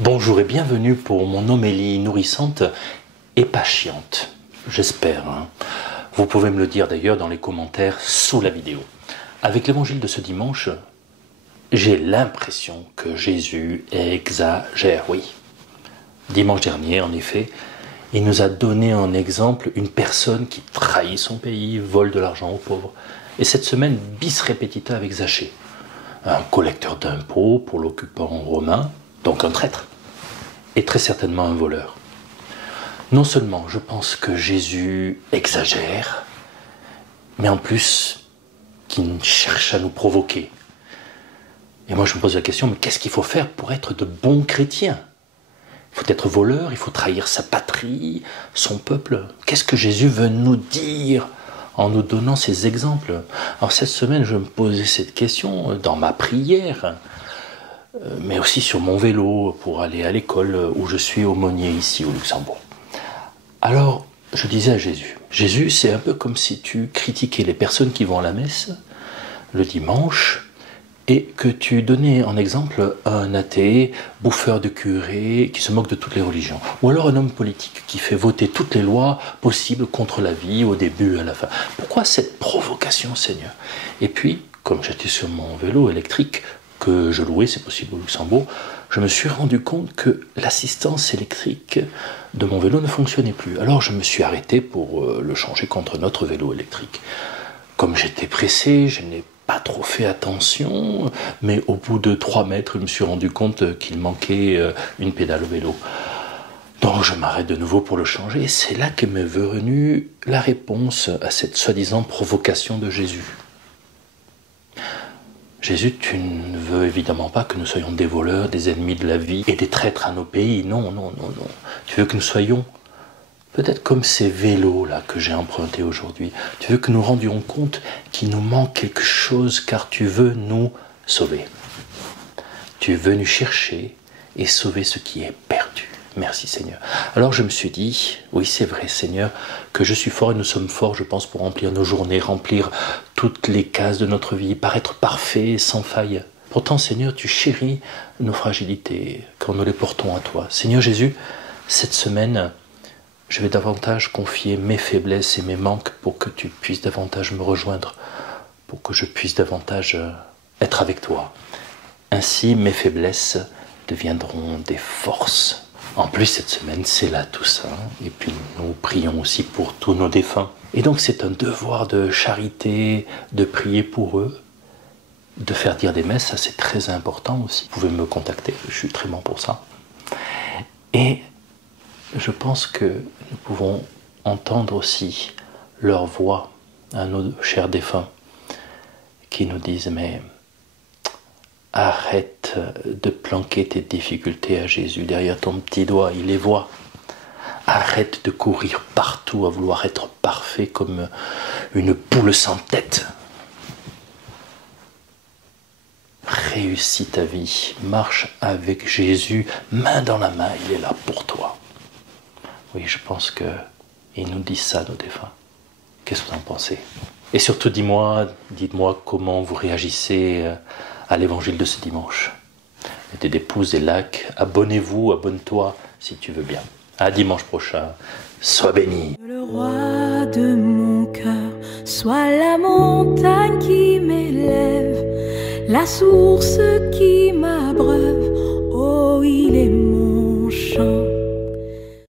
Bonjour et bienvenue pour mon homélie nourrissante et pas chiante, j'espère. Vous pouvez me le dire d'ailleurs dans les commentaires sous la vidéo. Avec l'évangile de ce dimanche, j'ai l'impression que Jésus exagère, oui. Dimanche dernier, en effet, il nous a donné en exemple une personne qui trahit son pays, vole de l'argent aux pauvres. Et cette semaine, bis repetita avec Zachée, un collecteur d'impôts pour l'occupant romain, donc un traître, et très certainement un voleur. Non seulement je pense que Jésus exagère, mais en plus qu'il cherche à nous provoquer. Et moi je me pose la question, mais qu'est-ce qu'il faut faire pour être de bons chrétiens? Il faut être voleur, il faut trahir sa patrie, son peuple. Qu'est-ce que Jésus veut nous dire en nous donnant ces exemples? Alors cette semaine, je me posais cette question dans ma prière, mais aussi sur mon vélo pour aller à l'école où je suis aumônier ici au Luxembourg. Alors, je disais à Jésus, Jésus, c'est un peu comme si tu critiquais les personnes qui vont à la messe le dimanche et que tu donnais en exemple un athée, bouffeur de curé, qui se moque de toutes les religions. Ou alors un homme politique qui fait voter toutes les lois possibles contre la vie, au début et à la fin. Pourquoi cette provocation, Seigneur? Et puis, comme j'étais sur mon vélo électrique, que je louais, c'est possible au Luxembourg, je me suis rendu compte que l'assistance électrique de mon vélo ne fonctionnait plus. Alors je me suis arrêté pour le changer contre notre vélo électrique. Comme j'étais pressé, je n'ai pas trop fait attention, mais au bout de 3 mètres, je me suis rendu compte qu'il manquait une pédale au vélo. Donc je m'arrête de nouveau pour le changer, et c'est là que m'est venue la réponse à cette soi-disant provocation de Jésus. Jésus, tu ne veux évidemment pas que nous soyons des voleurs, des ennemis de la vie et des traîtres à nos pays. Non, non, non, non. Tu veux que nous soyons peut-être comme ces vélos-là que j'ai empruntés aujourd'hui. Tu veux que nous rendions compte qu'il nous manque quelque chose car tu veux nous sauver. Tu es venu chercher et sauver ce qui est perdu. Merci Seigneur. Alors je me suis dit, oui c'est vrai Seigneur, que je suis fort et nous sommes forts, je pense, pour remplir nos journées, remplir toutes les cases de notre vie, paraître parfait, sans faille. Pourtant Seigneur, tu chéris nos fragilités quand nous les portons à toi. Seigneur Jésus, cette semaine, je vais davantage confier mes faiblesses et mes manques pour que tu puisses davantage me rejoindre, pour que je puisse davantage être avec toi. Ainsi mes faiblesses deviendront des forces. En plus, cette semaine, c'est la Toussaint. Et puis, nous prions aussi pour tous nos défunts. Et donc, c'est un devoir de charité, de prier pour eux, de faire dire des messes. Ça, c'est très important aussi. Vous pouvez me contacter, je suis très bon pour ça. Et je pense que nous pouvons entendre aussi leur voix à nos chers défunts qui nous disent, mais arrête de planquer tes difficultés à Jésus derrière ton petit doigt, il les voit. Arrête de courir partout à vouloir être parfait comme une poule sans tête. Réussis ta vie, marche avec Jésus, main dans la main, il est là pour toi. Oui, je pense qu'il nous dit ça, nos défunts. Qu'est-ce que vous en pensez? Et surtout, dites-moi comment vous réagissez à l'évangile de ce dimanche. Mettez des pouces et likes, abonnez-vous, abonne-toi si tu veux bien. À dimanche prochain, sois béni. Le roi de mon cœur, sois la montagne qui m'élève, la source qui m'abreuve, oh il est